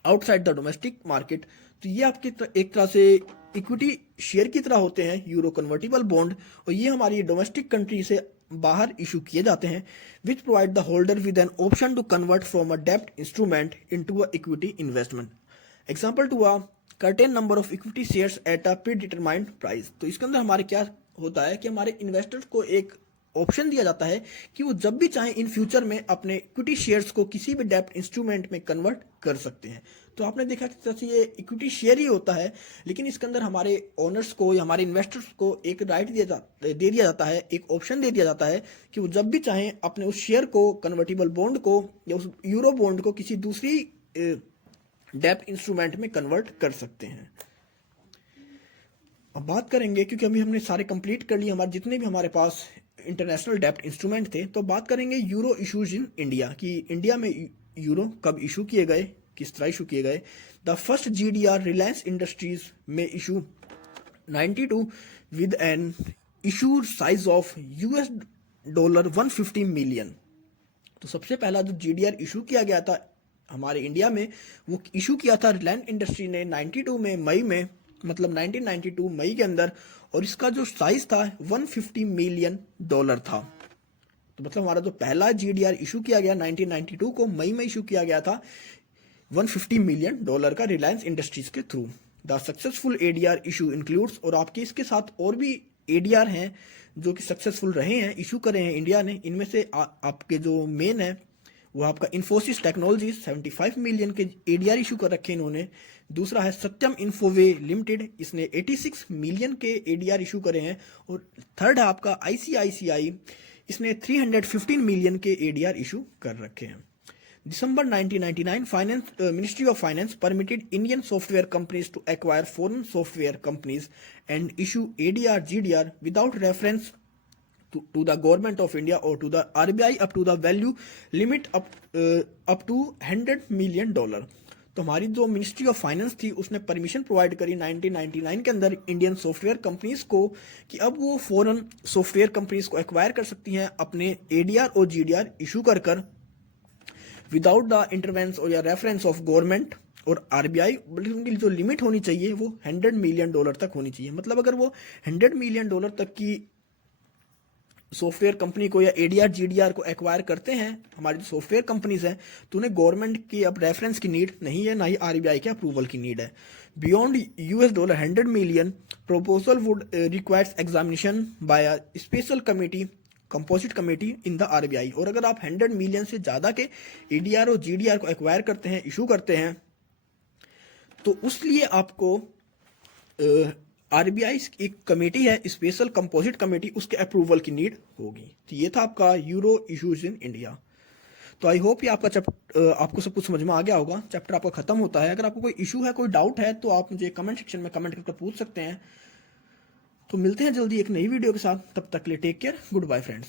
outside the domestic market. तो ये आपके एक तरह से इक्विटी शेयर की तरह होते हैं यूरो कन्वर्टिबल बॉन्ड, और ये हमारी डोमेस्टिक कंट्री से बाहर इशू किए जाते हैं, which provide the holder with an option to convert from a डेब्ट instrument into a equity investment. Example to a certain number of equity shares at a pre determined price. तो इसके अंदर हमारे क्या होता है कि हमारे इन्वेस्टर्स को एक ऑप्शन दिया जाता है कि वो जब भी चाहें इन फ्यूचर में अपने इक्विटी शेयर्स को किसी भी डेब्ट इंस्ट्रूमेंट में कन्वर्ट कर सकते हैं। तो आपने देखा कि जैसे ये इक्विटी शेयर ही होता है, लेकिन इसके अंदर हमारे ओनर्स को या हमारे इन्वेस्टर्स को एक राइट दे दिया जाता है, एक ऑप्शन दे दिया जाता है कि वो जब भी चाहें अपने उस शेयर को, कन्वर्टिबल बॉन्ड को या उस यूरो बॉन्ड को किसी दूसरी डेब्ट इंस्ट्रूमेंट में कन्वर्ट कर सकते हैं। अब बात करेंगे, क्योंकि अभी हमने सारे कंप्लीट कर लिए हमारे जितने भी हमारे पास इंटरनेशनल डेब्ट इंस्ट्रूमेंट थे, तो बात करेंगे यूरो इशूज इन इंडिया कि इंडिया में यूरो कब इशू किए गए, किस तरह इशू किए गए। The first GDR Reliance industries में issue 92 with an issue size of $150 million. तो सबसे पहला जो जीडीआर इशू किया गया था हमारे इंडिया में, वो इशू किया था रिलायंस इंडस्ट्री ने 92 में, मई में, मतलब 1992 मई के अंदर, और इसका जो साइज था $150 मिलियन था। तो मतलब हमारा जो पहला जीडीआर इशू किया गया 1992 को मई में इशू किया गया था $150 मिलियन का रिलायंस इंडस्ट्रीज के through. The successful ADR issue includes, और आपके इसके साथ और भी एडीआर हैं जो कि सक्सेसफुल रहे हैं, इशू करे हैं इंडिया ने। इनमें से आपके जो मेन है वो आपका इन्फोसिस टेक्नोलॉजीज 75 मिलियन के एडीआर इशू कर रखे इन्होंने। दूसरा है सत्यम इन्फोवे लिमिटेड, इसने 86 मिलियन के एडीआर इशू करे हैं। और थर्ड है आपका आईसीआईसीआई, इसने 315 मिलियन के एडीआर इशू कर रखे हैं। December 1999, Ministry of Finance permitted Indian software companies to acquire foreign software companies and issue ADR, GDR without reference to the government of India or to the RBI up to the value limit up to $100 million। तो हमारी जो ministry of finance थी उसने permission provide करी 1999 के अंदर Indian software companies को कि अब वो फॉरेन सॉफ्टवेयर कंपनीज को एक्वायर कर सकती हैं अपने एडीआर और जीडीआर इशू कर विदाउट द इंटरवेंस और या रेफरेंस ऑफ गवर्नमेंट और आरबीआई। बल्कि उनकी जो लिमिट होनी चाहिए वो $100 मिलियन तक होनी चाहिए। मतलब अगर वो $100 मिलियन तक की सॉफ्टवेयर कंपनी को या एडीआर जीडीआर को एक्वायर करते हैं हमारी जो सॉफ्टवेयर कंपनीज हैं, तो उन्हें गवर्नमेंट की अब रेफरेंस की नीड नहीं है, ना ही आरबीआई के अप्रूवल की नीड है। Beyond $100 million proposal would requires examination by a special committee, composite committee in the RBI. और अगर आप 100 मिलियन से ज़्यादा के एडीआर और जीडीआर को एक्वायर करते हैं, इशू करते हैं, तो उसलिए आपको आरबीआई एक कमेटी है, स्पेशल कंपोजिट कमेटी, उसके अप्रूवल की नीड होगी। तो ये था आपका यूरो इशूज इन इंडिया। तो आई होप ये आपका आपको सब कुछ समझ में आ गया होगा। चैप्टर आपका खत्म होता है। अगर आपको कोई इशू है, कोई डाउट है, तो आप मुझे कमेंट सेक्शन में कमेंट करके पूछ सकते हैं। तो मिलते हैं जल्दी एक नई वीडियो के साथ, तब तक के लिए take care, good bye friends.